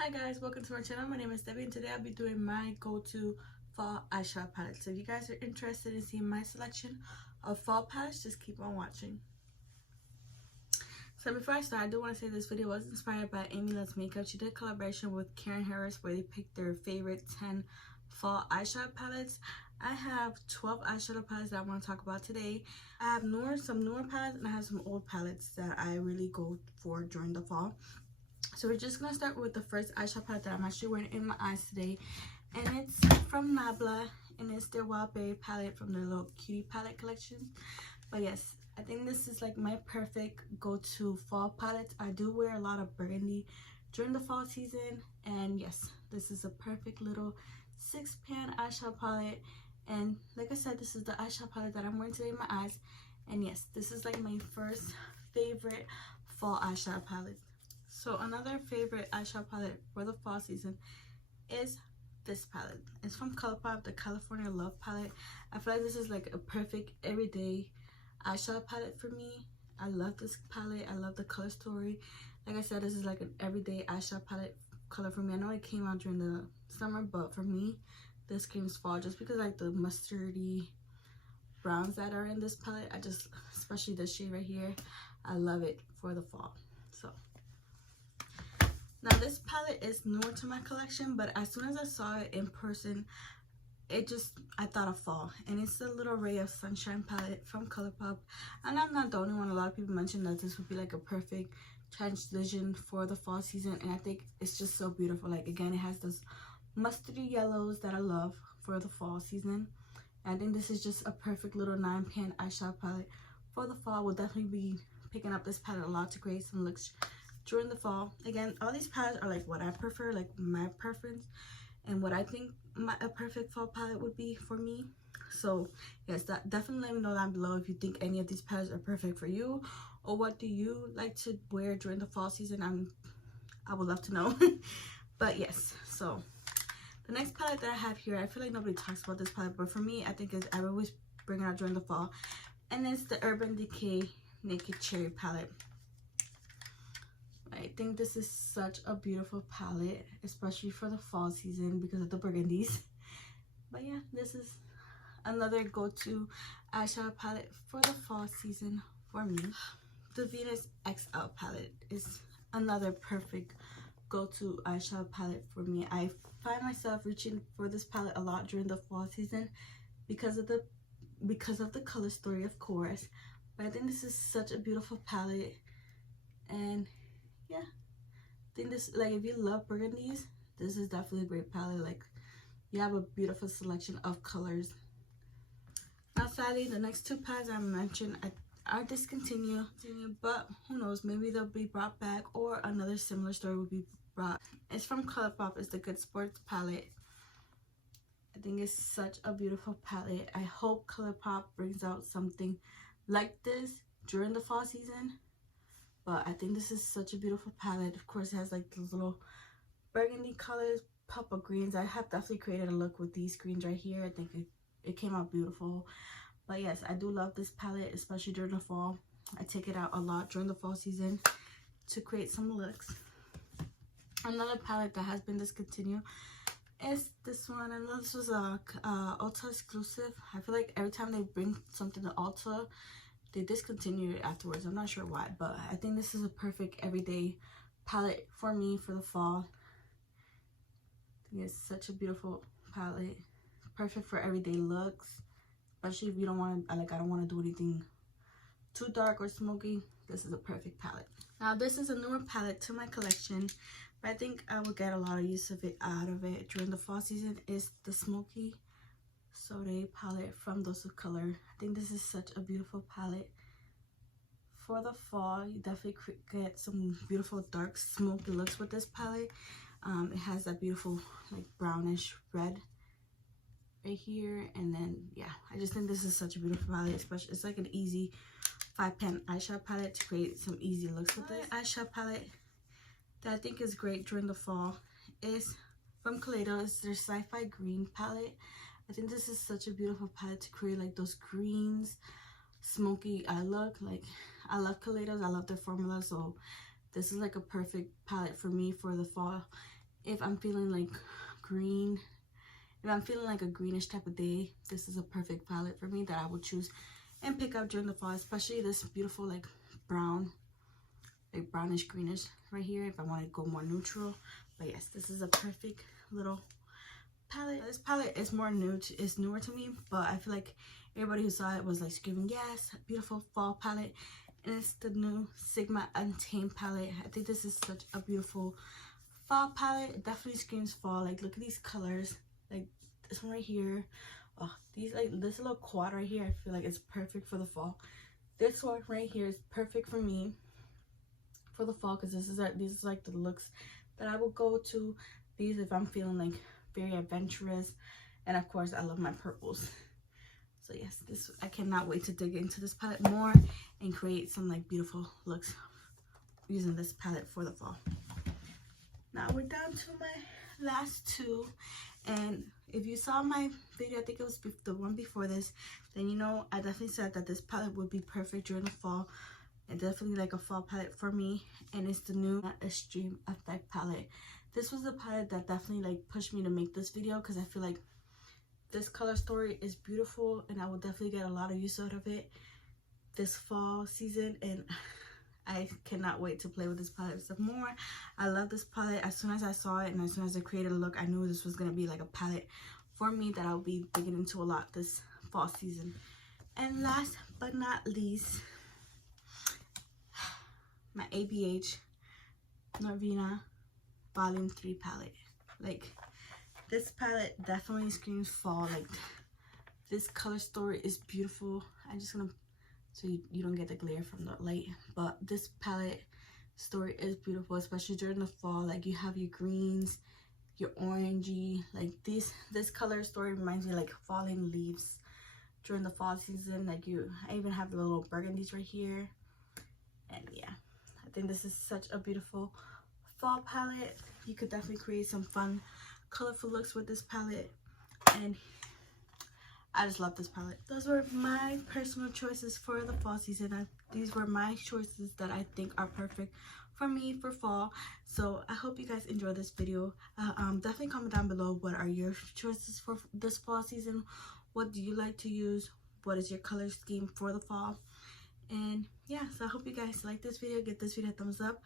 Hi guys, welcome to my channel. My name is Debbie and today I'll be doing my go-to fall eyeshadow palette. So if you guys are interested in seeing my selection of fall palettes, just keep on watching. So before I start, I do want to say this video was inspired by Amy Loves Makeup. She did a collaboration with Karen Harris where they picked their favorite 10 fall eyeshadow palettes. I have 12 eyeshadow palettes that I want to talk about today. I have some newer palettes and I have some old palettes that I really go for during the fall. So we're just gonna start with the first eyeshadow palette that I'm actually wearing in my eyes today, and it's from Nabla, and it's their Wild Berry palette from their little cutie palette collection. But yes, I think this is like my perfect go-to fall palette. I do wear a lot of burgundy during the fall season, and yes, this is a perfect little 6-pan eyeshadow palette. And like I said, this is the eyeshadow palette that I'm wearing today in my eyes, and yes, this is like my first favorite fall eyeshadow palette. So another favorite eyeshadow palette for the fall season is this palette. It's from ColourPop, the California Love palette. I feel like this is like a perfect everyday eyeshadow palette for me. I love this palette. I love the color story. Like I said, this is like an everyday eyeshadow palette color for me. I know it came out during the summer, but for me, this screams fall just because like the mustardy browns that are in this palette. Especially this shade right here, I love it for the fall. So now this palette is newer to my collection, but as soon as I saw it in person, I thought of fall. And it's a little ray of sunshine palette from ColourPop. And I'm not the only one. A lot of people mentioned that this would be like a perfect transition for the fall season, and I think it's just so beautiful. Like again, it has those mustardy yellows that I love for the fall season. And I think this is just a perfect little 9-pan eyeshadow palette for the fall. We'll definitely be picking up this palette a lot to create some looks during the fall. Again, all these palettes are like what I prefer, like my preference, and what I think a perfect fall palette would be for me. So yes, definitely let me know down below if you think any of these palettes are perfect for you, or what do you like to wear during the fall season. I would love to know. But yes, so the next palette that I have here, I feel like nobody talks about this palette, but for me, I think I always bring it out during the fall, and it's the Urban Decay Naked Cherry palette. I think this is such a beautiful palette, especially for the fall season because of the burgundies. But yeah, this is another go-to eyeshadow palette for the fall season for me. The Venus XL palette is another perfect go-to eyeshadow palette for me. I find myself reaching for this palette a lot during the fall season because of the color story, of course. But I think this is such a beautiful palette, and yeah, I think this, like, if you love burgundies, this is definitely a great palette. Like, you have a beautiful selection of colors. Now sadly, the next two palettes I mentioned are discontinued, but who knows, maybe they'll be brought back or another similar story will be brought. It's from ColourPop. It's the Good Sports palette. I think it's such a beautiful palette. I hope ColourPop brings out something like this during the fall season. But I think this is such a beautiful palette. Of course, it has like those little burgundy colors, purple greens. I have definitely created a look with these greens right here. I think it came out beautiful. But yes, I do love this palette, especially during the fall. I take it out a lot during the fall season to create some looks. Another palette that has been discontinued is this one. I know this was a Ulta exclusive. I feel like every time they bring something to Ulta, they discontinued it afterwards. I'm not sure why, but I think this is a perfect everyday palette for me for the fall. I think it's such a beautiful palette, perfect for everyday looks, especially if you don't want to, I don't want to do anything too dark or smoky. This is a perfect palette. Now this is a newer palette to my collection, but I think I will get a lot of use of it during the fall season. Is the Smoky Soda palette from Dose of Color. I think this is such a beautiful palette for the fall. You definitely get some beautiful dark smoky looks with this palette. It has that beautiful like brownish red right here, and then yeah, I just think this is such a beautiful palette. Especially, it's like an easy 5-pan eyeshadow palette to create some easy looks with it. Eyeshadow palette that I think is great during the fall is from Kaleido. It's their Sci-Fi Green palette. I think this is such a beautiful palette to create like those greens, smoky eye look. Like, I love Kaleidos, I love their formula, so this is like a perfect palette for me for the fall. if I'm feeling like green, if I'm feeling like a greenish type of day, this is a perfect palette for me that I will choose and pick up during the fall, especially this beautiful like brown, like brownish greenish right here if I want to go more neutral. But yes, this is a perfect little palette. This palette is newer to me, but I feel like everybody who saw it was like screaming yes, beautiful fall palette. And it's the new Sigma Untamed palette. I think this is such a beautiful fall palette. It definitely screams fall. Like, look at these colors, like this one right here. Oh, these, like this little quad right here, I feel like it's perfect for the fall. This one right here is perfect for me for the fall, because these is like the looks that I will go to these if I'm feeling like very adventurous. And of course I love my purples. So yes, this, I cannot wait to dig into this palette more and create some like beautiful looks using this palette for the fall. Now we're down to my last two, and if you saw my video, I think it was the one before this, then you know I definitely said that this palette would be perfect during the fall, and definitely like a fall palette for me. And it's the new Extreme Effect palette. This was the palette that definitely like pushed me to make this video, because I feel like this color story is beautiful and I will definitely get a lot of use out of it this fall season, and I cannot wait to play with this palette some more. I love this palette. As soon as I saw it and as soon as I created a look, I knew this was going to be like a palette for me that I'll be digging into a lot this fall season. And last but not least, my ABH Norvina Volume 3 palette. Like, this palette definitely screams fall. Like, this color story is beautiful. I'm just gonna, so you don't get the glare from the light, but this palette story is beautiful, especially during the fall. Like, you have your greens, your orangey, like this color story reminds me of like falling leaves during the fall season. Like, I even have the little burgundies right here. And yeah, I think this is such a beautiful fall palette. You could definitely create some fun colorful looks with this palette, and I just love this palette. Those were my personal choices for the fall season. These were my choices that I think are perfect for me for fall. So I hope you guys enjoyed this video. Definitely comment down below, what are your choices for this fall season? What do you like to use? What is your color scheme for the fall? And yeah, so I hope you guys like this video. Give this video a thumbs up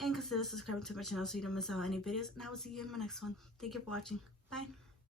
and consider subscribing to my channel so you don't miss out on any videos, and I will see you in my next one. Thank you for watching. Bye.